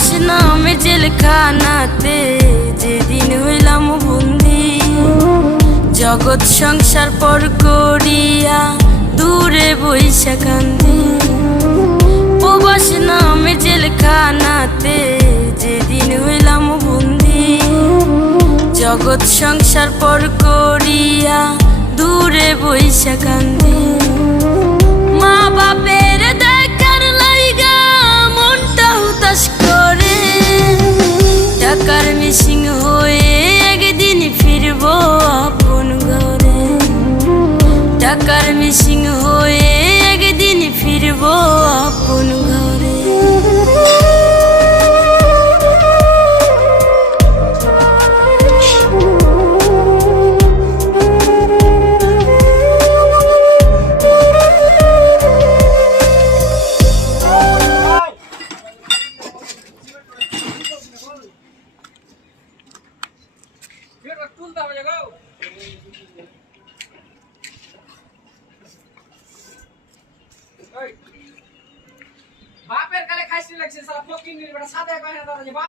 প্রবাস নামে জেলখানাতে যেদিন হইলাম বন্দি, জগৎ সংসার পর করিয়া দূরে বইসা কান্দি। প্রবাস নামে জেলখানাতে যেদিন হইলাম বন্দি, জগৎ সংসার পর করিয়া দূরে বইসা কান্দি। মা বাপের দেখার লাইগা মনটা হুতাশ করে, টাকার মিসিং হয়ে একদিন ফিরব আপন ঘরে। টাকার মিসিং হয়ে একদিন ফিরব আপন ঘরে। বাপের কালে খাইছি লাগছে সারা ফকিং নিয়ে বেটা সাদা কয় না দাদা।